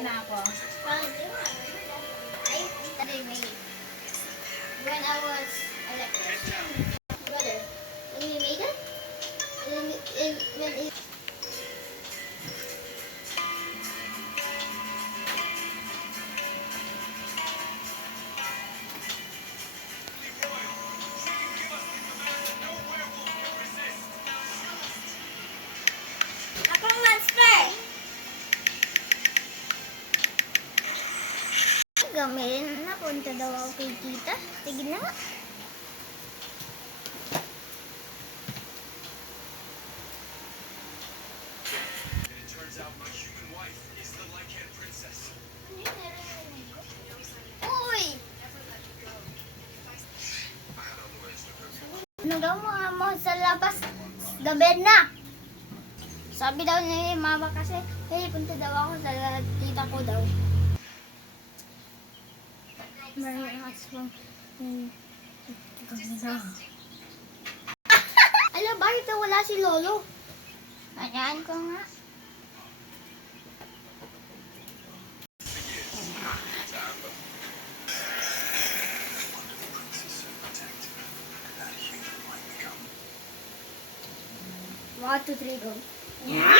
Kain na ako. When I was electrician, brother, when we made it, when it akong monster! Gamitin na, punta daw ako kay tita. Sige na nga. It turns out my human wife is the Lycan princess. Uy! I had other ways to cook. Ano daw mga mo sa labas? Gabi na! Sabi daw ni mama kasi, punta daw ako sa tita ko daw. Maraming aswang. Alam, bakit daw wala si Lolo? Ayan ko nga. One, two, three, go. Yeah!